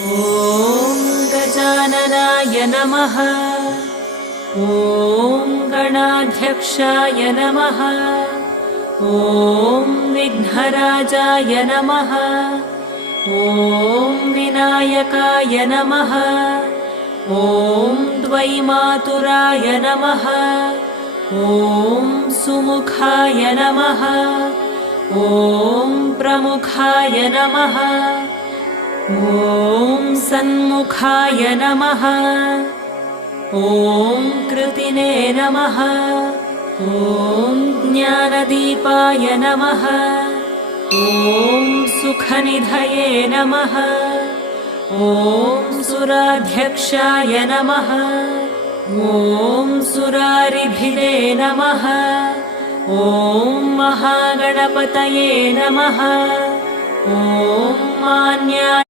ॐ गजाननाय नमः। ॐ गणाध्यक्षाय नमः। ॐ विघ्नराजाय नमः। ॐ विनायकाय नमः। ॐ द्वैमातुराय नमः। ॐ सुमुखाय नमः। ॐ प्रमुखाय नमः। ॐ सन्मुखाय नमः। ॐ कृतिने नमः। ॐ ज्ञानदीपाय नमः। ॐ सुखनिधये नमः। ॐ सुराध्यक्षाय नमः। ॐ सुरारिभिदे नमः। ॐ महागणपतये नमः। ॐ मान्याय